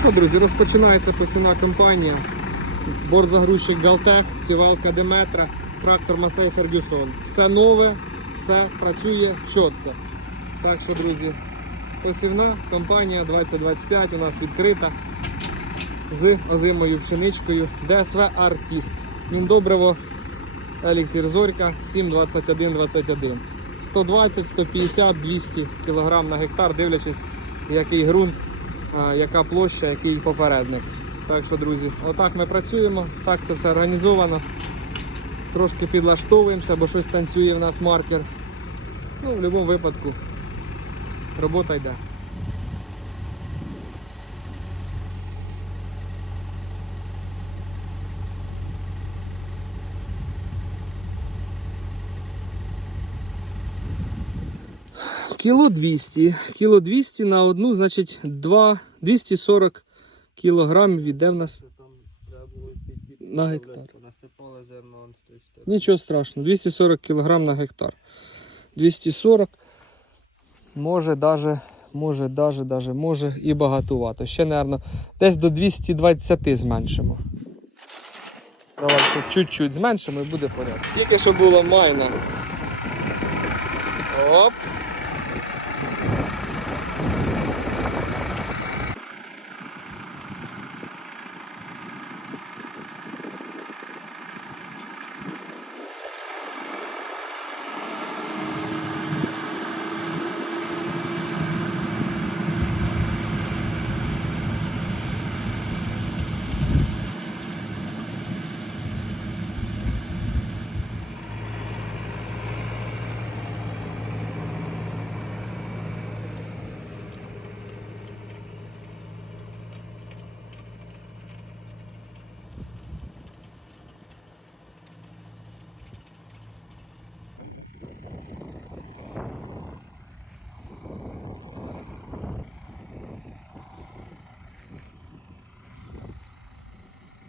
Що, друзі, розпочинається посівна кампанія. Бортзагрузчик Галтех, сівалка Деметра, трактор Масей Фергюсон. Все нове, все працює чітко. Так що, друзі, посівна кампанія 2025 у нас відкрита з озимою пшеничкою ДСВ Артіст. Міндобриво Еліксір Зорька 72121. 120, 150, 200 кг на гектар, дивлячись, який ґрунт, яка площа, який попередник. Так що, друзі, отак ми працюємо, так це все організовано. Трошки підлаштовуємося, бо щось танцює в нас маркер. Ну, в будь-якому випадку робота йде. Кіло 200. Кіло 200 на одну, значить 2, 240 кілограмів іде в нас. На гектар. Нічого страшного, 240 кг на гектар. 240. Може даже, може, даже, даже, може і багатувато. Ще, мабуть, десь до 220 зменшимо. Давайте чуть-чуть зменшимо і буде порядок. Тільки що було майна. Оп.